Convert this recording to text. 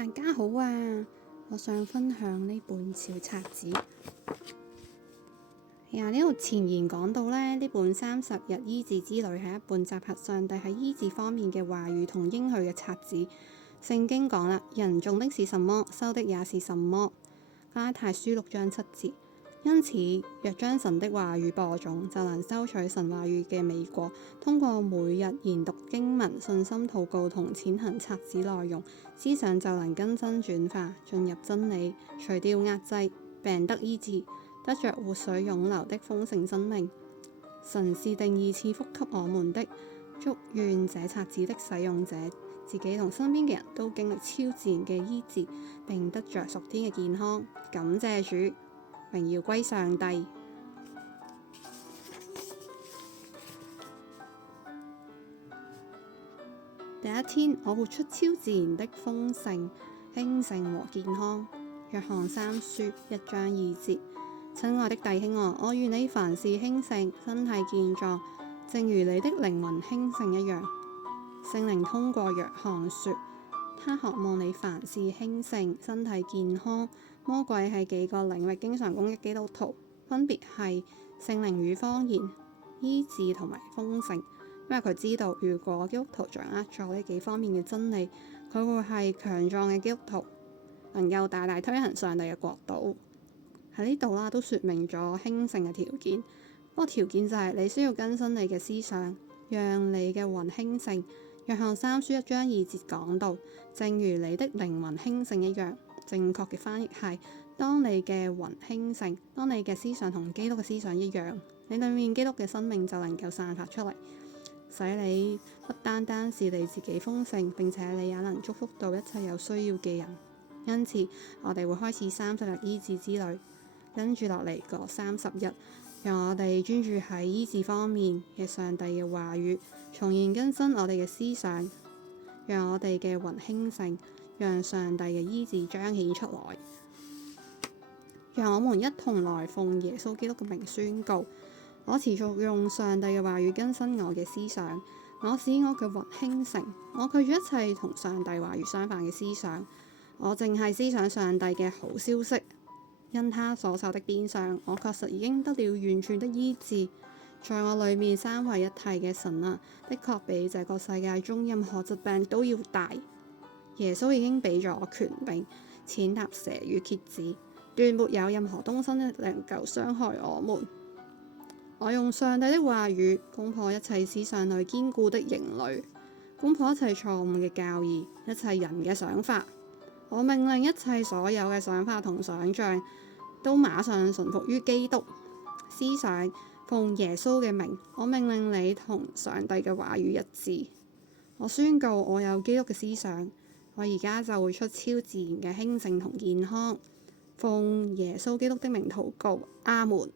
大家好啊！我想分享呢本小冊子。呢度前言講到呢本30日醫治之旅係一本集合上帝喺醫治方面嘅話語同應許嘅冊子。聖經講啦，人種的是什麼，收的也是什麼。加拉太書6章7節。因此，若將神的話語播種，就能收取神話語嘅美果。通過每日研讀經文、信心禱告同踐行冊子內容，思想就能更新轉化，進入真理，除掉壓制，病得醫治，得着活水湧流的豐盛生命。神是定義賜福給我們的。祝願這冊子的使用者，自己同身邊嘅人都經歷超自然嘅醫治，並得着屬天嘅健康。感謝主。榮耀歸上帝。第一天，我活出超自然的豐盛、興盛和健康。約翰3書1章2節。親愛的弟兄啊，我願你凡事興盛，身體健壯，正如你的靈魂興盛一樣。聖靈通過約翰說，他渴望你凡事興盛，身體健康。魔鬼喺幾個領域經常攻擊基督徒，分別係聖靈與方言、醫治同埋豐盛。因為佢知道，如果基督徒掌握咗呢幾方面嘅真理，佢會係強壯嘅基督徒，能夠大大推行上帝嘅國度。喺呢度都說明咗興盛嘅條件。嗰個條件就係你需要更新你嘅思想，讓你嘅魂興盛。約翰3書1章2節講到，正如你的靈魂興盛一樣。正確嘅翻譯係，當你嘅魂興盛，當你嘅思想同基督嘅思想一樣，你裏面基督嘅生命就能夠散發出嚟，使你不單單是你自己豐盛，並且你也能祝福到一切有需要嘅人。因此，我哋會開始30日醫治之旅，跟住落嚟個30日，讓我哋專注喺醫治方面嘅上帝嘅話語，重現更新我哋嘅思想，讓我哋嘅魂興盛，讓上帝嘅醫治彰顯出來。讓我們一同來奉耶穌基督嘅名宣告：我持續用上帝嘅話語更新我嘅思想，我使我嘅魂興盛，我拒絕一切同上帝話語相反嘅思想，我淨係思想上帝嘅好消息。因他所受的鞭傷，我確實已經得了完全的醫治。在我裏面三位一體嘅神啊，的確比這個世界中任何疾病都要大。耶穌已經俾咗我權柄，踐踏蛇與蠍子，斷沒有任何東西能夠傷害我們。我用上帝的話語攻破一切思想裏堅固的營壘，攻破一切錯誤嘅教義，一切人嘅想法。我命令一切所有嘅想法同想像都馬上順服於基督思想。奉耶穌嘅名，我命令你同上帝嘅話語一致。我宣告我有基督嘅思想，我而家就會出超自然嘅興盛同健康。奉耶穌基督的名禱告，阿門。